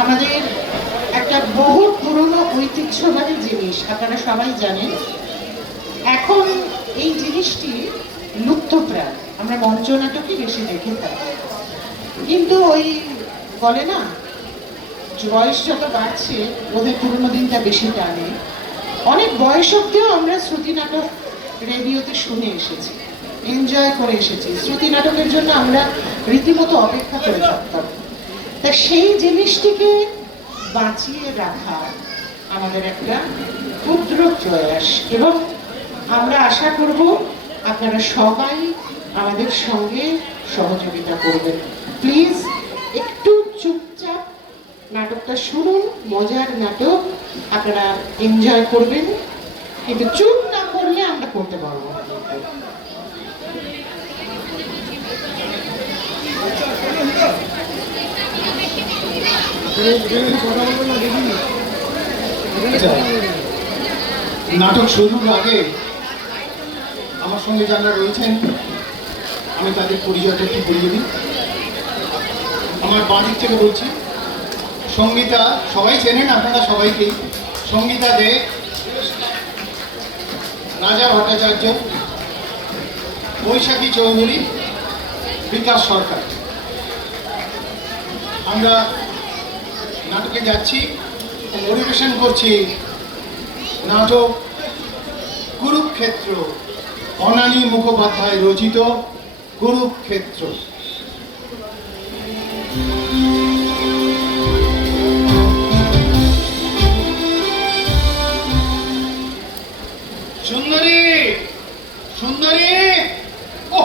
আমাদের একটা বহু পুরনো ঐতিহ্যবাহী জিনিস, আপনারা সবাই জানেন। এখন এই জিনিসটি লুপ্তপ্রায়, আমরা মঞ্চ নাটকে বেশি দেখে থাকি। কিন্তু ওই বলে না, বয়স যত বাড়ছে বোধহয় পুরোনো দিনটা বেশি টানে। অনেক বয়স অব্দিও আমরা শ্রুতি নাটক রেডিওতে শুনে এসেছি, এনজয় করে এসেছি। শ্রুতি নাটকের জন্য আমরা রীতিমতো অপেক্ষা করে থাকতাম। তা সেই জিনিসটিকে বাঁচিয়ে রাখা আমাদের একটা ক্ষুদ্র প্রয়াস, এবং আমরা আশা করব আপনারা সবাই আমাদের সঙ্গে সহযোগিতা করবেন। প্লিজ একটু চুপচাপ নাটকটা শুনুন, মজার নাটক, আপনারা এনজয় করবেন, কিন্তু চুপ না করলে আমরা করতে পারবো না। নাটক শুরুর আগে আমার সঙ্গে যারা রয়েছেন আমি তাদের পরিচয়টা একটু করিয়ে দিই। আমার বাড়ির থেকে বলছি, সঙ্গীতা, সবাই চেনেন আপনারা সবাইকেই। সঙ্গীতা দে, রাজা ভট্টাচার্য, বৈশাখী চৌধুরী, বিকাশ সরকার। আমরা নাটকে যাচ্ছি, পরিবেশন করছি নাটক কুরুক্ষেত্র, অনানী মুখোপাধ্যায় রচিত কুরুক্ষেত্র। সুন্দরী, সুন্দরী, ও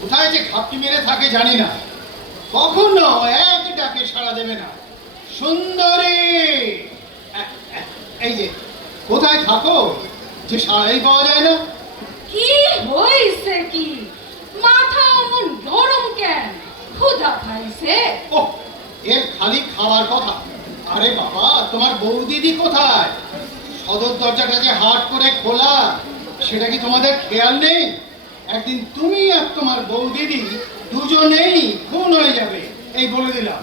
কোথায় যে খাপটি মেরে থাকে জানি না, কখনো এক ডাকে সাড়া দেবে না। সুন্দরী, এই যে কোথায় থাকো যে সাড়াই পাওয়া যায় না? কি হইছে কি? মাথা অমন গরম কেন? ক্ষুধা পাইছে? ও, এর খালি খাওয়ার কথা। আরে বাবা, তোমার বৌদিদি কোথায়? সদর দরজাটা যে হাট করে খোলা, সেটা কি তোমাদের খেয়াল নেই? একদিন তুমি আর তোমার বৌদিদি দুজনেই খুন হয়ে যাবে, এই বলে দিলাম।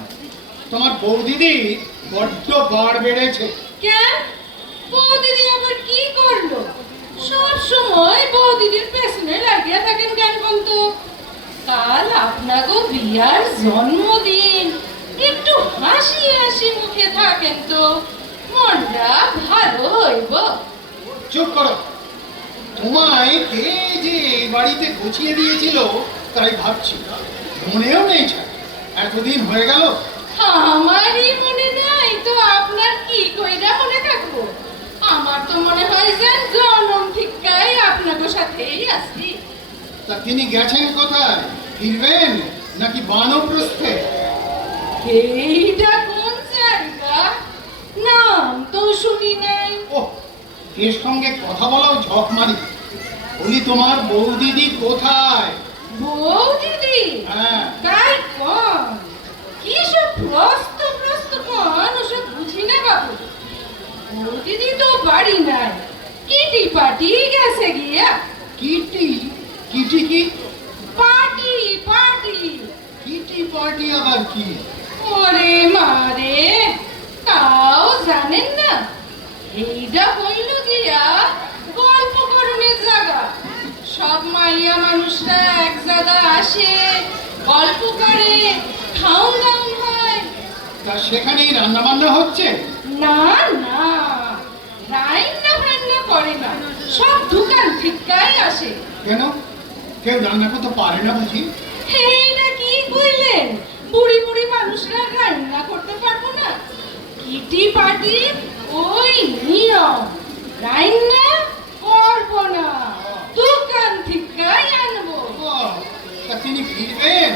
তোমার বৌদিদি বড্ড বাড় বেড়েছে। কেন? বৌদিদি আবার কি করলো? সব সময় বৌদিদির পেছনে লাগিয়া থাকেন কেন বলতো? কাল আপনাগো বিয়ার জন্মদিন, একটু হাসি হাসি মুখে থাকেন তো মনটা ভালো হইব। চুপ করো। তোমায় কে যে বাড়িতে গুছিয়ে দিয়েছিল তাই ভাবছি, মনেও নেই। এতদিন হয়ে গেল। আমারই মনে নাই তো আপনার কি কইরা মনে থাকবো? আমার তো মনে হয় যে জন্ম ঠিকই আপনাদের সাথেই আছি। তা তিনি গেছেন কোথায়? ফিরবেন নাকি বানপ্রস্থে? এইটা কোন জায়গা? নাম তো শুনি নাই। ও, এর সঙ্গে কথা বলাও ঝক মারি। বলি, তোমার বৌদিদি কোথায়? বৌদিদি? হ্যাঁ। তাই কোন? কি সব প্রস্ত কোন? ওসব বুঝি না বাবু। বৌদিদি তো বাড়ি নাই, কিটি পার্টি গেছে গিয়া। কিটি? কিটি কি? পার্টি। কিটি পার্টি আবার কি? ওরে মারে, তাও জানেন না? এইটা হইল গিয়া গল্প করণের জায়গা। সব মাইয়া মানুষরা এক জায়গা আসে, গল্প করে, খাওন দাওন হয়। তা সেখানেই রান্না বান্না হচ্ছে? না, রান্না করে না, সব দোকান ঠিকাই আসে। কেন? কেউ রান্না করতে পারে না বুঝি? এইটা কি কইলেন? বুড়ি বুড়ি মানুষরা রান্না করতে পারবো না? কিটি পার্টি ওই নিয়ম, রান্না করবো না, দোকান ঠিকাই আনবো। তা তিনি ফিরবেন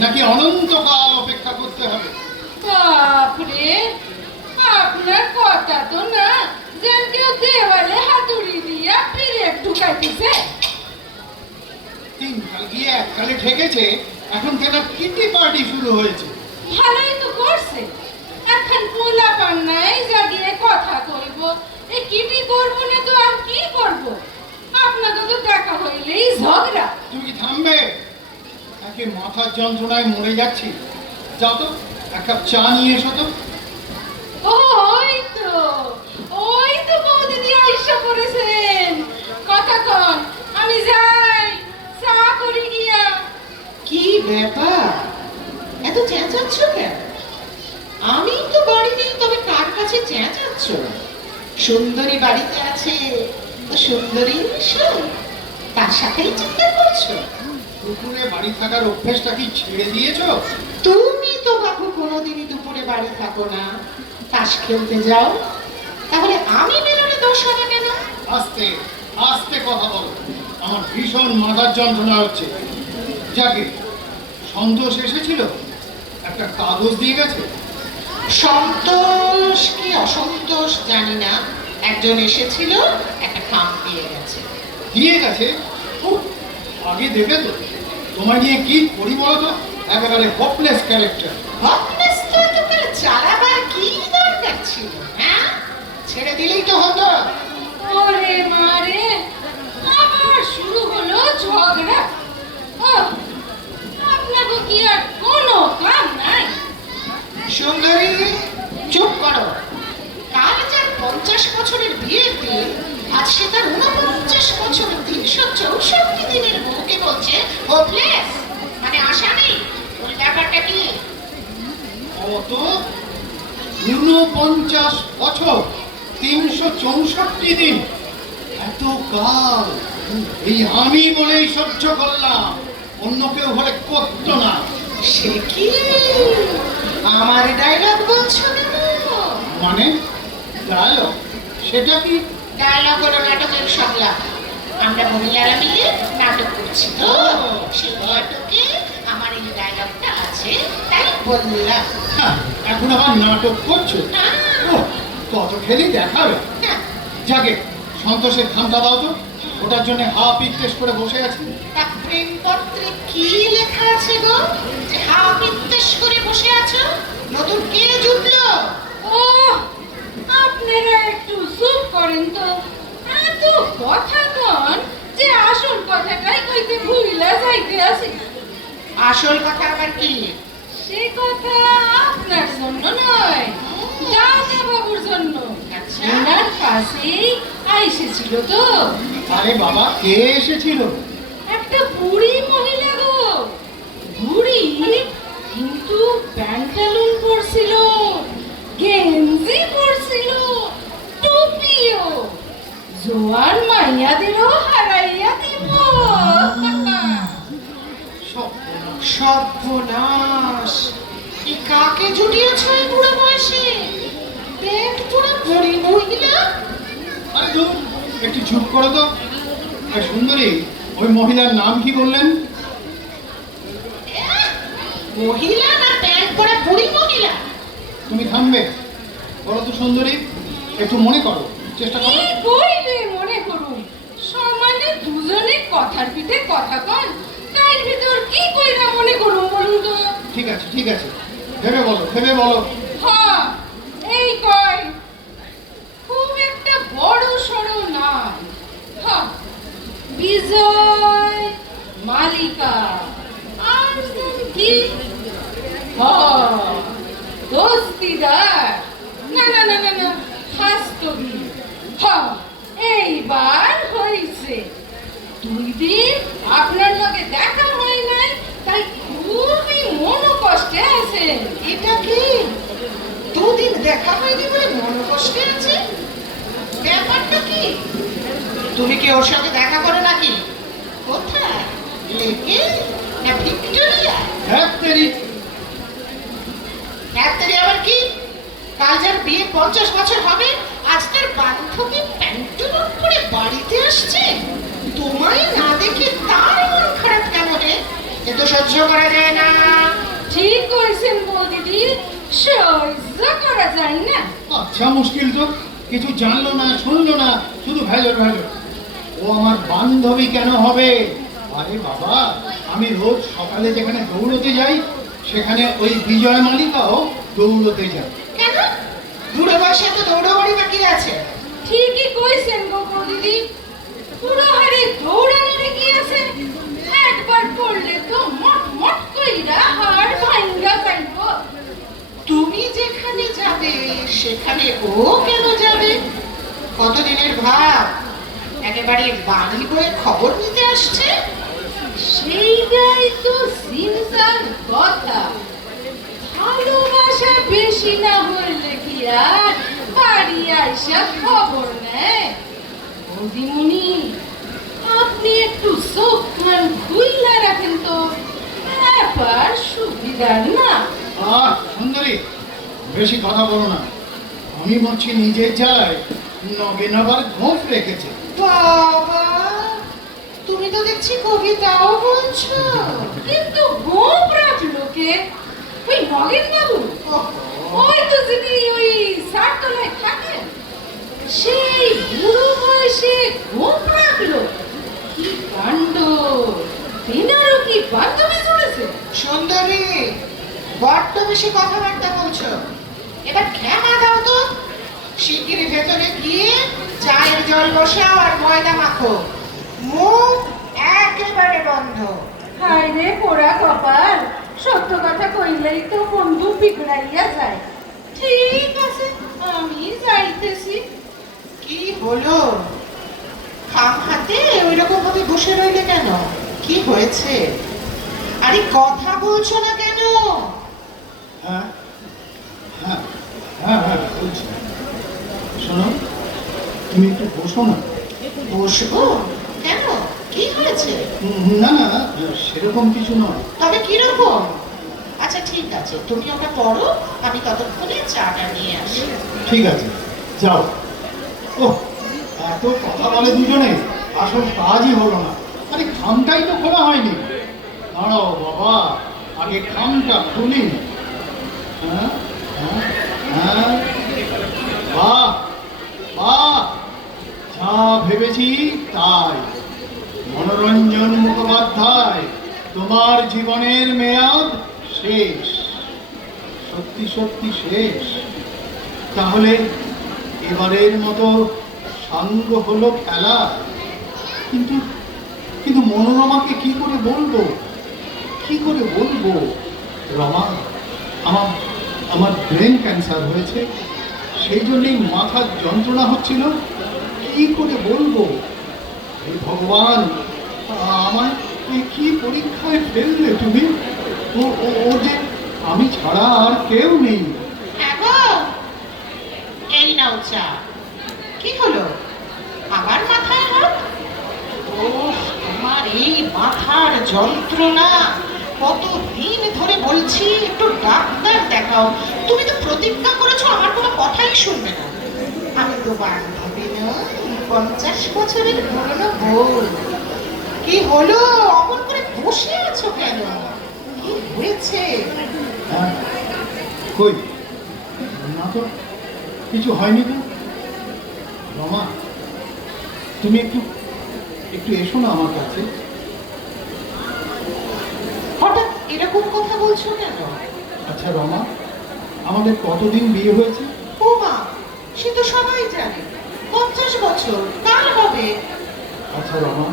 নাকি অনন্তকাল অপেক্ষা করতে হবে? বাপরে, আপনার কথা তো না যেন কেউ দেওয়ালে হাতুড়ি দিয়া ফিরে ঢুকাইতেছে। তিন কাল গিয়ে এককালে ঠেকেছে, এখন কেন কিটি পার্টি শুরু হয়েছে? ভালোই তো করছে। এখন পোলা পান নাই জাগিয়ে কথা কইব। এই কিটি করবো না তো আর কি করব? আপনাকে তো দেখা হইলেই ঝগড়া। তুমি কি থামবে? একে মাথার যন্ত্রণায় মরে যাচ্ছি। যাও তো, এক কাপ চা নিয়ে এসো তো। ব্যাপার, এত চেঁচাচ্ছ কেন? আমি তো বাড়ি নেই, তবে কার কাছে চেঁচাচ্ছ? সুন্দরী বাড়িতে আছে, তো সুন্দরী শোন, তার সাথেই চিন্তা করছো? দুপুরে বাড়ি থাকার অভ্যেসটা কি ছেড়ে দিয়েছো? তুমি তো বাবু কোনোদিনই দুপুরে বাড়ি থাকো না, তাস খেলতে যাও। তাহলে আমি বেরোলে দোষ হবে কেন? আস্তে আস্তে কথা বলো, আমার ভীষণ মাথার যন্ত্রণা হচ্ছে। যাকে সন্তোষ এসেছিল, একটা কাগজ দিয়ে গেছে। সন্তোষ কি অসন্তোষ জানি না, একজন এসেছিল, একটা খাম দিয়ে গেছে। দিয়ে গেছে? উহ, আগে দেবে তো। তোমার নিয়ে কি করি বলো তো, একেবারে হোপলেস ক্যারেক্টার। হকনেস তো তোকে চালাবার কি দরকার ছিল? হ্যাঁ, ছেড়ে দিলেই তো হতো। ওরে মারে, আবার শুরু হলো ঝগড়া। ওহ, আপনাকে কি আর কোনো কাম নাই? সুন্দরী, চুপ করো। কাল যার 50 বছরের বিয়ের দিন, আজ সে তার 49 বছরের 364 দিনের বউকে বলছে হোপলেস, মানে আশা নেই। ওই ব্যাপারটা কি? কত? 49 বছর, 364 দিন, এত কাল এই আমি বলেই সহ্য করলাম, অন্য কেউ হলে করতো না। সে কি আমার ডায়লগ বলছো না? মানে ডায়লগ? সেটা কি? ডায়লগ হলো নাটকের সংলা। আমরা মহিলারা মিলে নাটক করছি তো, সেই নাটকে আমার এই ডায়লগটা আছে, তাই বললাম। হ্যাঁ, এখন আবার নাটক করছো? ওহ, কত খেলি দেখাবে। হ্যাঁ, যাকে সন্তোষের খামটা দাও তো, ওটার জন্য হা পিত্তেস করে বসে আছি। তা প্রেমপত্রে কি লেখা আছে গো, যে হা পিত্তেস করে বসে আছো? নতুন কে জুটলো? ও, আপনারা একটু চুপ করেন তো। এত কথা কন যে আসল কথাটাই কইতে ভুইলা যাইতে আছি। আসল কথা আবার কি? সে কথা আপনার জন্য নয়, দাদা বাবুর জন্য। আচ্ছা। ওনার কাছেই আইসেছিল তো আরে বাবা, কে এসেছিল? একটা বুড়ি মহিলা গো। বুড়ি, কিন্তু প্যান্টালুন পরছিল, গেঞ্জি পরছিল, টুপিও। জোয়ান মাইয়াদেরও হারাইয়া দিব। সর্বনাশ! এ কাকে জুটিয়েছ এই বুড়ো বয়সে? পেট পুরো বুড়ি মহিলা। আরে ধুর, একটু চুপ করো তো। আর সুন্দরী, ওই মহিলার নাম কি বললেন? এহ, মহিলা না প্যান্ট পরা বুড়ি মহিলা? তুমি থামবে? বলো তো সুন্দরী, একটু মনে করো, চেষ্টা করো। কি কইলে মনে করুন, সমানে দুজনে কথার পিঠে কথা কন, তার ভিতর কি কইরা মনে করুন বলুন তো? ঠিক আছে ঠিক আছে, ভেবে বলো ভেবে বলো। হ্যাঁ, এই কয়, খুব একটা বড় সড়ো নাম। হ্যাঁ, বিজয় মালিকা। আর যেন কি? হ্যাঁ, দোস্তিদার। না না না না না, হাস্তবি। হ্যাঁ, এইবার হয়েছে। 2 দিন আপনার লগে দেখা হয় নাই, তাই খুবই মনোকষ্টে আছে। এটা কি? দুদিন দেখা হয়নি বলে মন কষ্টে আছে? ব্যাপারটা কি? তুমি কি ওর সাথে দেখা করো নাকি? কোথায়? লেকে না ভিক্টোরিয়া? হ্যাঁ তেরি, রাত্রে আবার কি? কাল যার বিয়ে 50 বছর হবে, আজ তার বান্ধবী প্যান্টুলুন পরে বাড়িতে আসছে। তোমায় না দেখে তার মন খারাপ কেন রে? এ তো সহ্য করা যায় না। ঠিক করেছেন বৌদিদি, সহ্য করা যায় না। আচ্ছা মুশকিল তো, কিছু জানলো না শুনলো না, শুধু ভেজর ভেজর। ও আমার বান্ধবী কেন হবে? আরে বাবা, আমি রোজ সকালে যেখানে দৌড়তে যাই, সেখানে ওই বিজয় মালিকাও দৌড়তে যায়। কেন? বুড়ো বয়সে তো দৌড়াদৌড়ি বাকি আছে। ঠিকই কইছেন গো বৌদিদি, পুরো হারে দৌড়ানোর কি আছে? একবার পড়লে তো মট মট কইরা হাড় ভাঙ্গা যাইব। তুমি যেখানে যাবে সেখানে ও কেন যাবে? কতদিনের ভাব, একেবারে বাড়ি বয়ে খবর নিতে আসছে। সেইটাই তো চিন্তার কথা। ভালোবাসা বেশি না হইলে কি আর বাড়ি আইসা খবর নেয়? বৌদিমণি, আপনি একটু চোখ কান খুইলা রাখেন তো, ব্যাপার সুবিধার না। সুন্দরী, বেশি কথা বলো না। আমি বলছি নিজের জ্বালায় নগেন আবার ঘোষ রেখেছে। বাবা, তুমি তো দেখছি কবিতাও বলছো। কিন্তু গোপ রাখলো কে? ওই নগেন বাবু? ওই তো যিনি ওই সারতলায় থাকেন, সেই বুড়ো বয়সে গোপ রাখলো? কি কাণ্ড! তিনারও কি বান্ধবী জুড়েছে? সুন্দরী, বড্ড বেশি কথাবার্তা বলছো। এবার ক্ষমা দাও তো। শিগগিরই ভেতরে গিয়ে চায়ের জল বসাও আর ময়দা মাখো। মুখ একেবারে বন্ধ। হায় রে পোড়া কপাল, সত্য কথা কইলেই তো বন্ধু বিগড়াইয়া যায়। ঠিক আছে, আমি যাইতেছি। কি হলো? খাম হাতে ওইরকম ভাবে বসে রইলে কেন? কি হয়েছে? আরে কথা বলছো না কেন? হ্যাঁ হ্যাঁ হ্যাঁ হ্যাঁ বলছি। শোনো, তুমি একটু বসো না। বসবো কেন? কি হয়েছে? না না, সেরকম কিছু নয়। তবে কিরকম? আচ্ছা ঠিক আছে, তুমি ওটা পড়ো, আমি ততক্ষণে চাটা নিয়ে আসি। ঠিক আছে, যাও। ও, এত কথা বলে দুজনে, আসল কাজই হলো না। আরে খামটাই তো খোলা হয়নি। দাঁড়াও বাবা, আগে খামটা খুলি। হ্যাঁ হ্যাঁ হ্যাঁ, বাহ বাহ, যা ভেবেছি তাই। মনোরঞ্জন মুখোপাধ্যায়, তোমার জীবনের মেয়াদ শেষ। সত্যি সত্যি শেষ। তাহলে এবারের মতো সাঙ্গ হলো খেলা। কিন্তু কিন্তু মনোরমাকে কি করে বলবো? কি করে বলবো? রমা, আমার আমার ব্রেন ক্যান্সার হয়েছে, সেই জন্যই মাথার যন্ত্রণা হচ্ছিল। কি করে বলবো? হে ভগবান, আমার কি পরীক্ষায় ফেললে তুমি? ও যে আমি ছাড়া আর কেউ নেই। হ্যাঁ গো, এই নাও চা। কি হলো? আমার মাথায় হাত? ও, তোমার এই মাথার যন্ত্রণা কতদিন ধরে বলছি একটু ডাক্তার দেখাও। তুমি তো প্রতিজ্ঞা করেছো আমার কোনো কথাই শুনবে না। আমি তো বান্ধবী নই, 50 বছরের পুরনো বউ। কি হলো? অমন করে বসে আছো কেন? কি হয়েছে? হ্যাঁ, কই না তো, কিছু হয়নি তো। রমা, তুমি একটু একটু এসো না আমার কাছে। হঠাৎ এরকম কথা বলছো কেন? আচ্ছা রমা, আমাদের কতদিন বিয়ে হয়েছে? ও মা, সে তো সবাই জানে, 50 বছর। কার হবে? আচ্ছা রমা,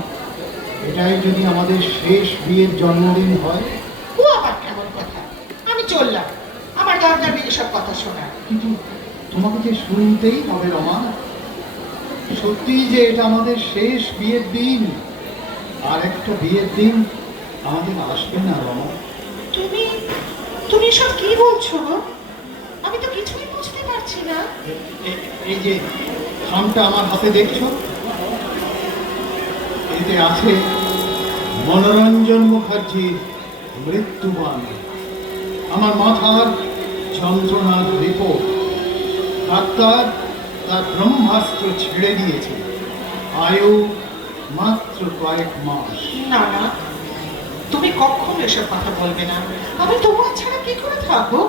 এটাই যদি আমাদের শেষ বিয়ের জন্মদিন হয়? ও আবার কেমন কথা? আমি চললাম, আমার দরকার নেই এসব কথা শোনা। কিন্তু তোমাকে যে শুনতেই হবে রমা। সত্যি যে এটা আমাদের শেষ বিয়ের দিন। আর একটা বিয়ের দিন আমাদের আসবে না রমা। তুমি তুমি এসব কি বলছো গো? আমি তো কিছুই বুঝতে পারছি না। এই যে খামটা আমার হাতে দেখছো, এতে আছে মনোরঞ্জন মুখার্জির মৃত্যুবান, আমার মাথার যন্ত্রণার রিপোর্ট। ডাক্তার তার ব্রহ্মাস্ত্র ছেড়ে দিয়েছে। আয়ু মাত্র কয়েক মাস। না না, তুমি কখনো এসব কথা বলবে না। আমি তোমার ছাড়া কি করে থাকবো?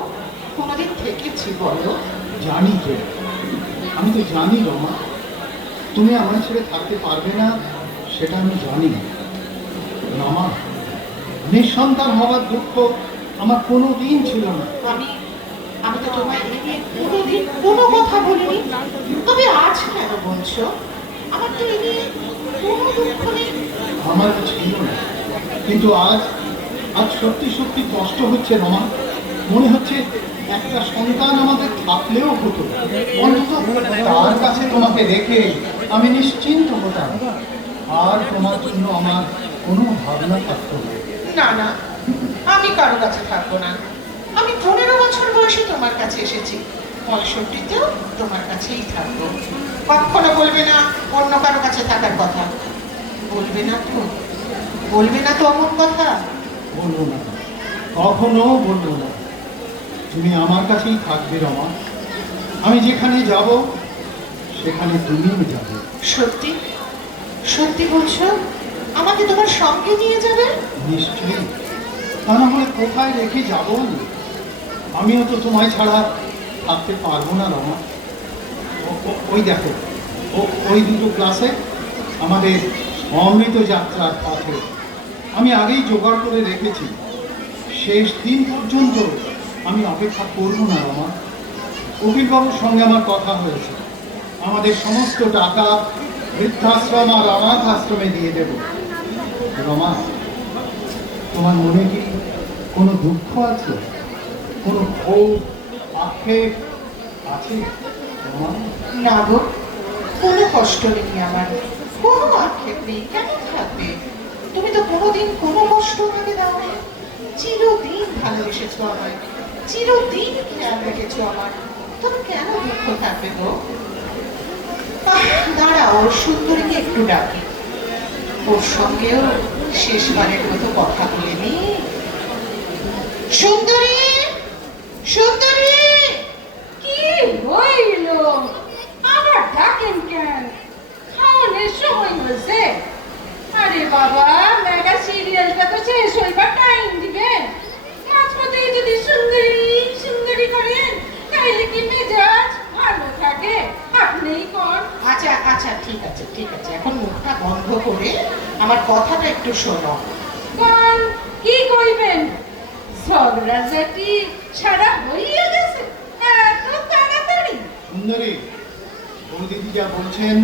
কোনোদিন থেকেছি বলো? জানি তো, আমি তো জানি রমা, তুমি আমার ছেড়ে থাকতে পারবে না, সেটা আমি জানি। রমা, নিঃসন্তান হওয়ার দুঃখ আমার কোনো দিন ছিল না। আমি আমি তো তোমায় এ নিয়ে কোনোদিন কোনো কথা বলিনি। তবে আজ কেন বলছো? আমার তো এ নিয়ে কোনো দুঃখ নেই। আমার ছিল না, কিন্তু আজ আজ সত্যি সত্যি কষ্ট হচ্ছে রমা। মনে হচ্ছে একটা সন্তান আমাদের থাকলেও হতো, অন্তত তার কাছে তোমাকে রেখে আমি নিশ্চিন্ত হতাম। আর তোমার জন্য আমার কোনো ভাবনা থাকতো না। না না, আমি কারো কাছে থাকবো না। আমি 15 বছর বয়সে তোমার কাছে এসেছি, 65তেও তোমার কাছেই থাকবো। কখনো বলবে না অন্য কারো কাছে থাকার কথা। বলবে না তো, বলবে না তো অমন কথা। বলবো না, কখনো বলবো না। তুমি আমার কাছেই থাকবে রমা। আমি যেখানে যাব সেখানে তুমিও যাবে। সত্যি সত্যি বলছো? আমাকে তোমার সঙ্গে নিয়ে যাবে? নিশ্চয়ই, তা না হলে কোথায় রেখে যাব আমি? আমিও তো তোমায় ছাড়া থাকতে পারবো না রমা। ওই দেখো, ওই দুটো ক্লাসে আমাদের অমৃত যাত্রার পথে আমি আগেই জোগাড় করে রেখেছি। শেষ দিন পর্যন্ত আমি অপেক্ষা করবো না রমা। উকিলবাবুর সঙ্গে আমার কথা হয়েছে, আমাদের সমস্ত টাকা বৃদ্ধাশ্রম আর অনাথ আশ্রমে দিয়ে দেব। রমা, তোমার মনে কি কোনো দুঃখ আছে, কোনো ক্ষোভ আক্ষেপ আছে রমা? না গো, কোনো কষ্ট নেই আমার, কোনো আক্ষেপ নেই। কেন থাকবে? তুমি তো কোনোদিন কোনো কষ্ট আমাকে দাও না। চিরদিন ভালোবেসেছো আমায়, চিরদিন খেয়াল রেখেছো আমার। তবে কেন দুঃখ থাকবে গো? দাঁড়াও, সুন্দরীকে একটু ডাকি, ওর সঙ্গেও শেষবারের মতো কথা বলে নি। সুন্দরী, সুন্দরী! কি হইল? আবার ডাকেন কেন? খাওয়ানোর সময় হয়েছে। আরে বাবা, মেগা সিরিয়ালটা তো শেষ হইবার টাইম দিবেন। মাঝপথে যদি সুন্দরী সুন্দরী করেন তাইলে কি মেজাজ ভালো থাকে? আপনিই কোন। আচ্ছা আচ্ছা, ঠিক আছে ঠিক আছে, এখন মুখটা বন্ধ করে আমার কথাটা একটু শোনো। কোন কি কইবেন? ঝগড়াঝাটি ছাড়া হইয়া গেছে এত তাড়াতাড়ি? সুন্দরী, বৌদিদি যা বলছেন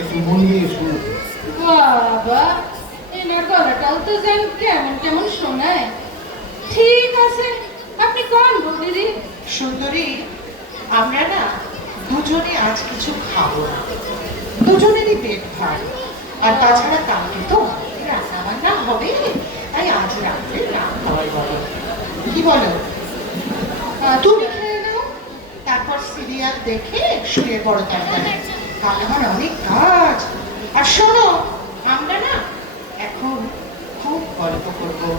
একটু মন দিয়ে শুনুন। বাবা, এনার গলাটাও তো যেন কেমন কেমন শোনায়। ঠিক আছে, আপনি কোন বৌদিদি? সুন্দরী, আমরা না দুজনে আজ কিছু খাবো না, দুজনেরই পেট ভার। আর তাছাড়া কালকে তো রান্না বান্না হবে, তাই আজ রাত্রে না খাওয়াই বলো। কি বলো? তুমি খেয়ে নাও, তারপর সিরিয়াল দেখে শুয়ে পড়ো তাড়াতাড়ি। কাল আমার অনেক কাজ। আর শোনো, আমরা না এখন খুব গল্প করবো,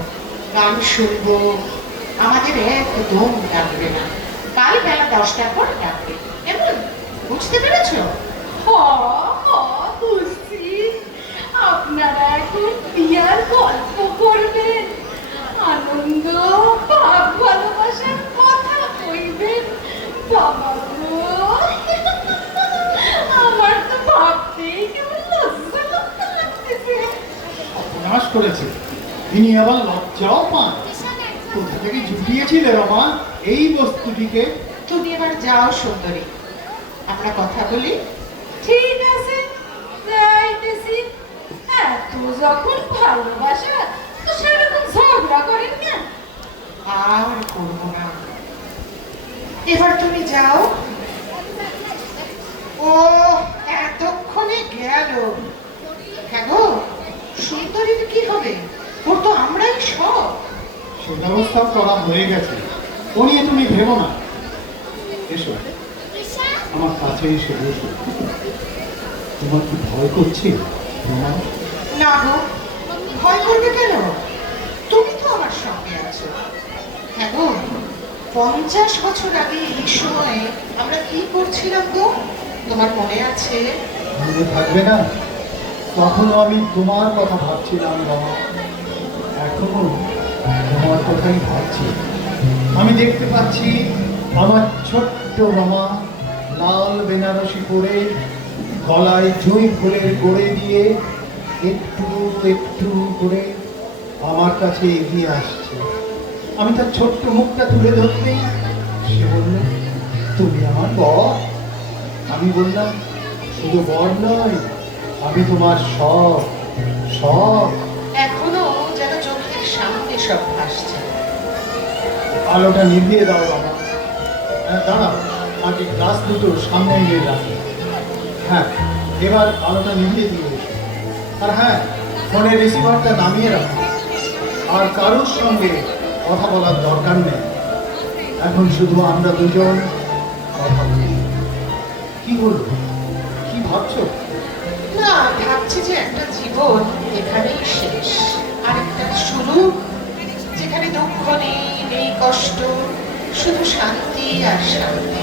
গান শুনবো। আমাদের একদম ডাকবে না, কাল বেলা 10টার পর ডাকবে, কেমন? বুঝতে পেরেছো? হ হ, বুঝছি। আপনারা এখন বিয়ার গল্প করবেন, আনন্দ ভাব ভালোবাসার কথা কইবেন। বাবা গো, আমার তো ভাবতেই কেমন লজ্জা লজ্জা লাগতেছে। অপনাশ করেছে, তিনি আবার লজ্জাও পান। কোথা থেকে জুটিয়েছিলে রমা এই বস্তুটিকে? তুমি এবার যাও সুন্দরী, আমরা কথা বলি। ঠিক আছে, যাইতেছি। এত যখন ভালোবাসা তো সারাক্ষণ ঝগড়া করেন না। আর করবো না, এবার তুমি যাও। ও এতক্ষণে গেল। হ্যাঁ গো, সুন্দরীর কি হবে? ওর তো আমরাই সব। সে ব্যবস্থা করা হয়ে গেছে, ও নিয়ে তুমি ভেবো না। এসো, আমার কাছে এসে বসো। তোমার কি ভয় করছে রমা? না গো, ভয় করবে কেন? তুমি তো আমার সঙ্গে আছো। হ্যাঁ গো, 50 বছর আগে এই সময়ে আমরা কি করছিলাম গো? তোমার মনে আছে? মনে থাকবে না? তখনও আমি তোমার কথা ভাবছিলাম রমা, এখনো তোমার কথাই ভাবছি। আমি দেখতে পাচ্ছি আমার ছোট্ট রমা লাল বেনারসি পরে, গলায় জুঁই ফুলের গড়ে দিয়ে একটু একটু করে আমার কাছে এগিয়ে আসছে। আমি তার ছোট্ট মুখটা তুলে ধরতেই সে বলল, তুমি আমার বর। আমি বললাম, শুধু বর নয়, আমি তোমার সব সব। এখনো যেন চোখের সামনে সব ভাসছে। আলোটা নিভিয়ে দাও বাবা। হ্যাঁ দাঁড়াও, আগে গ্লাস দুটো সামনে নিয়ে রাখি। হ্যাঁ, এবার আলোটা নিভিয়ে দিয়ে এসো। আর হ্যাঁ, ফোনের রিসিভারটা নামিয়ে রাখো। আর কারোর সঙ্গে কথা বলার দরকার নেই। এখন শুধু আমরা দুজন কথা বলি। কি হলো? কি ভাবছো? না, ভাবছি যে একটা জীবন এখানেই শেষ, আরেকটা শুরু, যেখানে দুঃখ নেই, নেই কষ্ট, শুধু শান্তি আর শান্তি।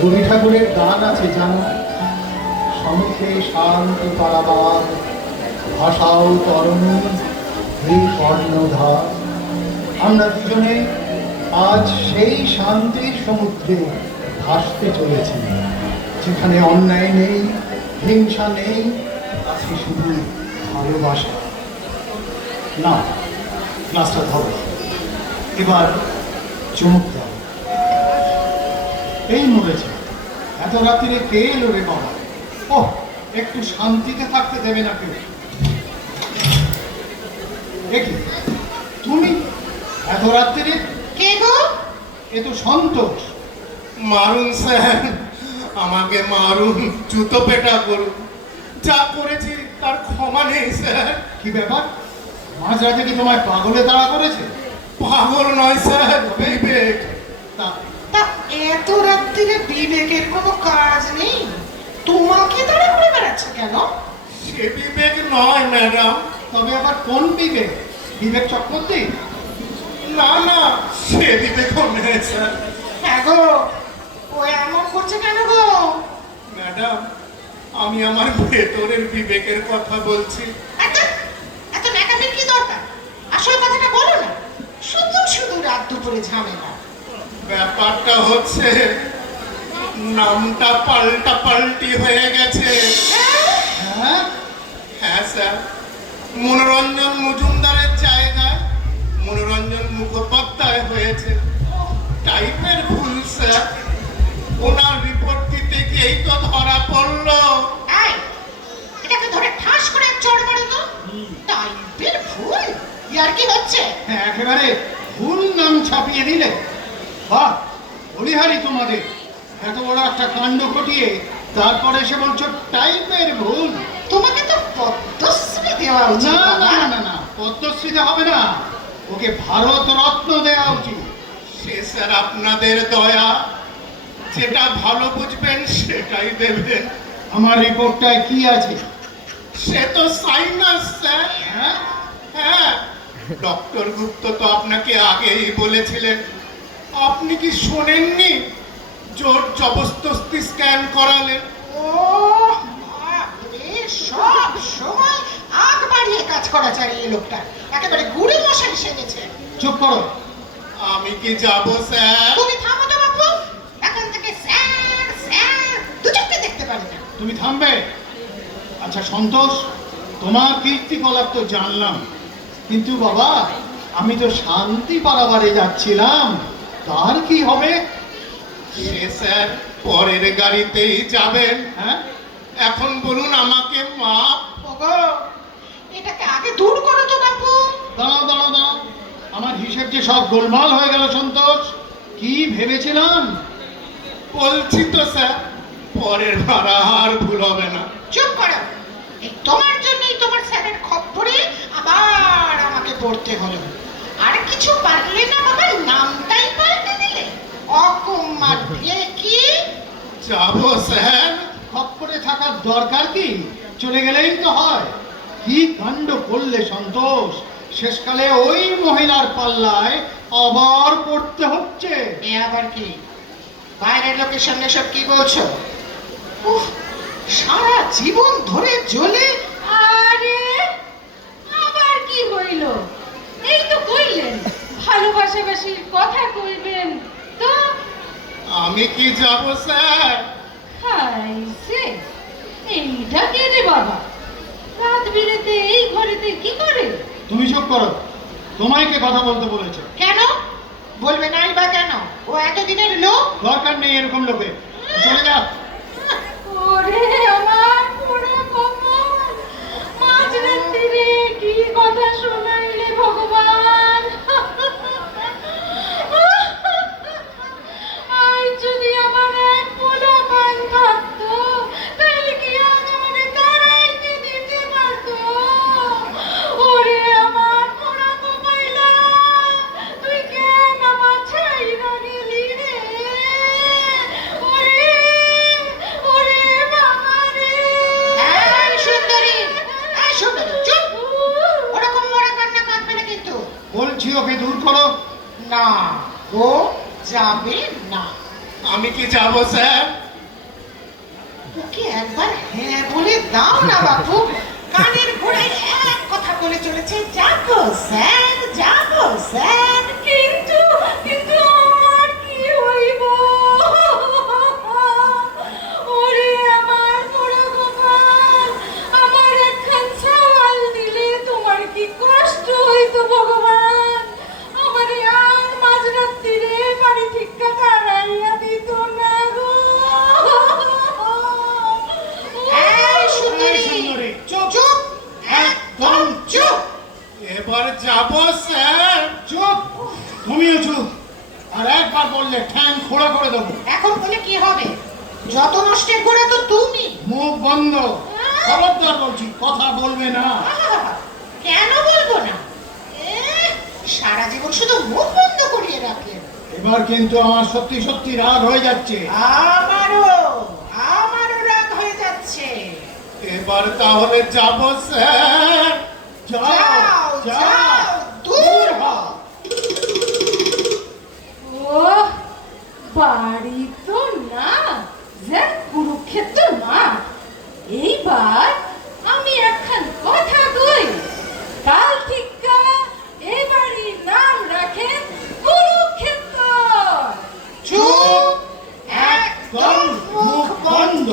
রবি ঠাকুরের গান আছে জানো? সমুখে শান্তি পারাবার, ভাষাও তরণী, এই কর্ণধার। আমরা দুজনে আজ সেই শান্তির সমুদ্রে ভাসতে চলেছি, যেখানে অন্যায় নেই, হিংসা নেই, আছে শুধু ভালোবাসা। না, ক্লাসটা ধরো, এবার চমক দাও। এই মরেছে, এত রাত্রিরে কে এলো রে বাবা? ওহ, একটু শান্তিতে থাকতে দেবে না কেউ। দেখি তুমি এত রাত্রিরে? কে গো? এ তো সন্তোষ। মারুন স্যার, আমাকে মারুন, জুতো পেটা করুন, যা করেছি তার ক্ষমা নেই স্যার। কি ব্যাপার, মাঝরাতে কি তোমায় পাগলে তাড়া করেছে? পাগল নয় স্যার, বিবেক। তা তা এত রাত্রিরে বিবেকের কোনো কাজ নেই, তোমাকে তারা করে বেড়াচ্ছে কেন? সে বিবেক নয় ম্যাডাম। তবে আবার কোন বিবেক? বিবেক চক্রবর্তী? না না, সে বিবেক নেই স্যার। হ্যাঁ গো, ও এমন করছে কেন গো? ম্যাডাম, আমি আমার ভেতরের বিবেকের কথা বলছি। এত এত ন্যাকামির কি দরকার? আসল কথাটা বলো না, শুধু শুধু রাত দুপুরে ঝামেলা। ব্যাপারটা হচ্ছে, নামটা পাল্টি হয়ে গেছে। হ্যাঁ, হ্যাঁ স্যার, মনোরঞ্জন মজুমদারের জায়গায় মনোরঞ্জন মুখোপাধ্যায় হয়েছে। টাইপের ভুল স্যার, ওনার রিপোর্ট দিতে গিয়েই তো ধরা পড়লো। এই, এটাকে ধরে ঠাস করে এক চড় মারো তো। টাইপের ভুল? ইয়ার কি হচ্ছে? হ্যাঁ, একেবারে ভুল নাম ছাপিয়ে দিলে। বাহ, বলিহারি তোমাদের, এত বড় একটা কাণ্ড ঘটিয়ে তারপরে এসে বলছো টাইপের ভুল। তোমাকে তো পদ্মশ্রী দেওয়া উচিত। না না বাবা। না না, পদ্মশ্রীতে হবে না, ওকে ভারত রত্ন দেওয়া উচিত। সে স্যার আপনাদের দয়া, যেটা ভালো বুঝবেন সেটাই দেবেন। আমার রিপোর্টটায় কি আছে? সে তো সাইনাস স্যার। হ্যাঁ, হ্যাঁ, ডক্টর গুপ্ত তো আপনাকে আগেই বলেছিলেন। আপনি কি শোনেননি? জোর জবরদস্তি স্ক্যান করালেন। ও বাপরে, সব সময় আগ বাড়িয়ে কাজ করা চাই এই লোকটা, একেবারে গুড়ি মশাই সেজেছে। চুপ করো। আমি কি যাব স্যার? তুমি থামো তো বাবু, এখন থেকে স্যার স্যার দু চোখে দেখতে পারি না। তুমি থামবে? আচ্ছা সন্তোষ, তোমার কীর্তিকলাপ তো জানলাম, কিন্তু বাবা আমি তো শান্তি পারাবারে যাচ্ছিলাম, তার কি হবে? সে স্যার পরের গাড়িতেই যাবেন। হ্যাঁ, এখন বলুন আমাকে মাপ। ওগো, এটাকে আগে দূর করো তো বাবু। দাঁড়াও দাঁড়াও দাঁড়াও, আমার হিসেব যে সব গোলমাল হয়ে গেল সন্তোষ। কি ভেবেছিলাম? বলছি তো স্যার, পরের বার আর ভুল হবে না। চুপ করো, এই তোমার জন্যই তোমার স্যারের খপ্পরে আবার আমাকে পড়তে হলো। আর কিছু পারলে না বাবা, নামটাই পাল্টে দিলে। অকুমার কি? যাব স্যার। খপ্পরে থাকার দরকার কি? চলে গেলেই তো হয়। কি কাণ্ড করলে সন্তোষ, শেষকালে ওই মহিলার পাল্লায় আবার পড়তে হচ্ছে। এ আবার কি? বাইরের লোকের সামনে সব কি বলছো? উফ, সারা জীবন ধরে জ্বলে। আরে আবার কি হইল? এই তো কইলেন ভালোবাসাবাসির কথা কইবেন, তো আমি কি যাব স্যার? খাইছে। এইটা কে রে বাবা? রাত বিরেতে এই ঘরেতে কি করে? তুমি চুপ করো, তোমায় কে কথা বলতে বলেছে? কেন বলবে নাই বা কেন? ও এতদিনের লোক। দরকার নেই এরকম লোকে, চলে যা। ওরে আমার পুরো কপাল, মাঝরাত্রিরে কি কথা শোনাইলে ভগবান! আজ যদি আমার এক পোলা কান থাকতো, তাহলে কি আজ আমাকে তাড়াইতে দিতে পারতো? আমি কি যাবো স্যার? ওকে একবার হ্যাঁ বলে দাও না বাপু, কানের গোড়ায় এক কথা বলে চলেছে, যাবো স্যার, যাবো স্যার। কিন্তু কিন্তু আমার কি হইব? ওরে আমার বড় গোপাল, আমার একখান সওয়াল দিলে তোমার কি কষ্ট হইতো ভগবান? আমারে আর মাঝরাত্রিরে বাড়ি থেকে তাড়াইয়া দিত না গো। এই সুন্দরী, সুন্দরী, চুপ চুপ, একদম চুপ। এবার যাবো স্যার। চুপ, তুমিও চুপ। আর একবার বললে ঠ্যাং খোড়া করে দেবো। এখন বলে কি হবে? যত নষ্টের গোড়া তো তুমি। মুখ বন্ধ, খবরদার বলছি, কথা বলবে না। আহা, কেন বলবো না? সারা জীবন শুধু মুখ বন্ধ করিয়ে রাখলেন। এবার কিন্তু আমার সত্যি সত্যি রাগ হয়ে যাচ্ছে। আমারও আমারও রাগ হয়ে যাচ্ছে। এবার তাহলে যাবো স্যার। যাও যাও, দূর হও। ও বাড়ি তো না, যেন কুরুক্ষেত্র মাঠ। এইবার আমি একখান কথা কই, কাল থেকে এই বাড়ির নাম রাখেন কুরুক্ষেত্র। চুপ, একদম মুখ বন্ধ।